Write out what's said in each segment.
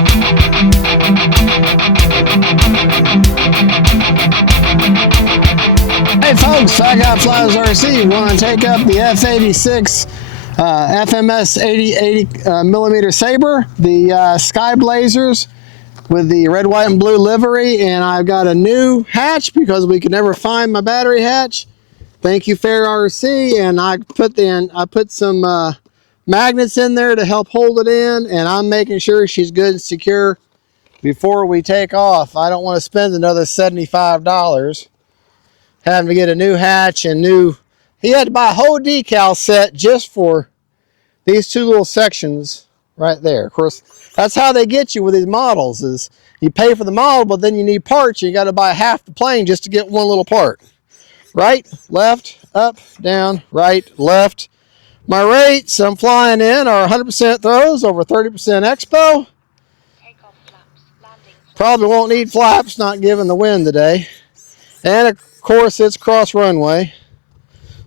Hey folks, SkyBlazers RC. Want to take up the F-86 FMS 80 millimeter Sabre, the SkyBlazers with the red, white, and blue livery, and I've got a new hatch because we could never find my battery hatch. Thank you, Fair RC, and I put some magnets in there to help hold it in, and I'm making sure she's good and secure before we take off. I don't want to spend another $75 having to get a new hatch and new. He had to buy a whole decal set just for these two little sections right there. Of course, that's how they get you with these models, is you pay for the model, but then you need parts. You got to buy half the plane just to get one little part. Right, left, up, down, right, left. My rates I'm flying in are 100% throws over 30% expo. Takeoff flaps, landing. Probably won't need flaps, not given the wind today. And of course, it's cross runway.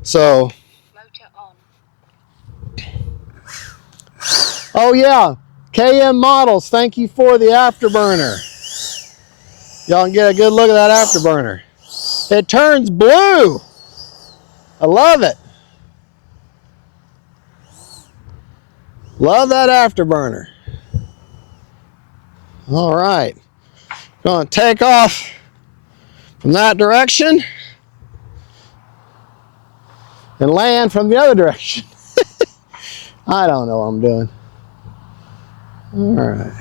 So. Motor on. Oh yeah, KM Models, thank you for the afterburner. Y'all can get a good look at that afterburner. It turns blue. I love it. Love that afterburner. All right, going to take off from that direction and land from the other direction. I don't know what I'm doing. All right.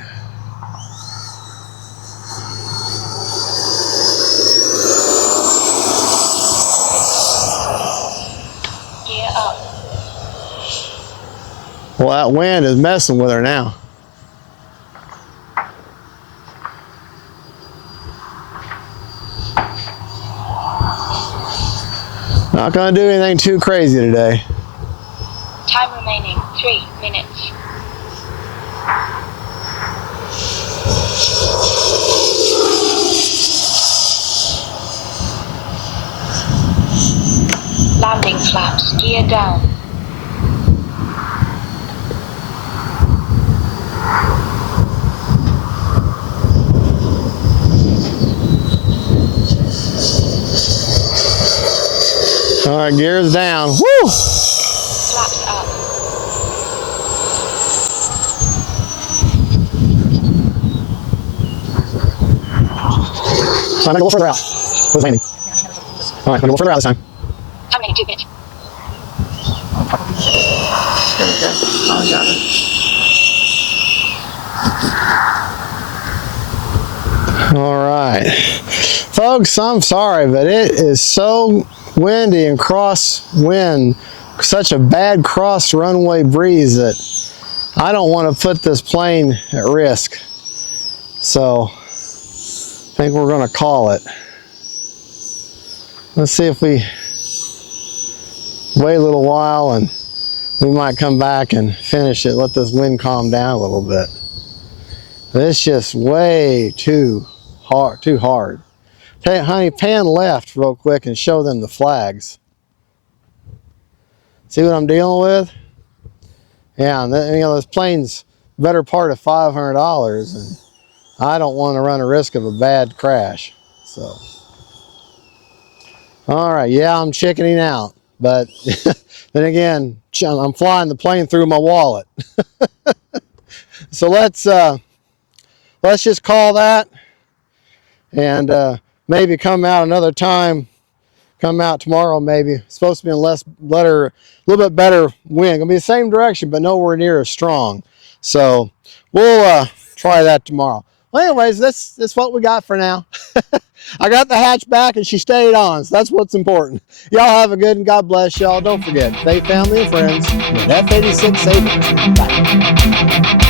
Gear up. Well, that wind is messing with her now. Not gonna do anything too crazy today. Time remaining 3 minutes. Landing flaps, gear down. All right, gears down. Woo! Flaps up. I'm gonna go a little further out with landing. All right, I'm gonna go a little further out this time. Time remaining 2 minutes. All right, folks, I'm sorry, but it is so windy and crosswind, such a bad cross runway breeze that I don't want to put this plane at risk. So I think we're going to call it. Let's see if we wait a little while and we might come back and finish it. Let this wind calm down a little bit. It's just way too hard. Hey, honey, pan left real quick and show them the flags. See what I'm dealing with? Yeah, and then, you know, this plane's better part of $500, and I don't want to run a risk of a bad crash. So, all right, yeah, I'm chickening out, but then again, I'm flying the plane through my wallet. So let's just call that, and maybe come out another time. Come out tomorrow, maybe. It's supposed to be a little bit better wind. Gonna be the same direction, but nowhere near as strong. So we'll try that tomorrow. Well, anyways, that's what we got for now. I got the hatch back and she stayed on, so that's what's important. Y'all have a good and God bless y'all. Don't forget, faith, family, and friends with F-86 Sabre. Bye.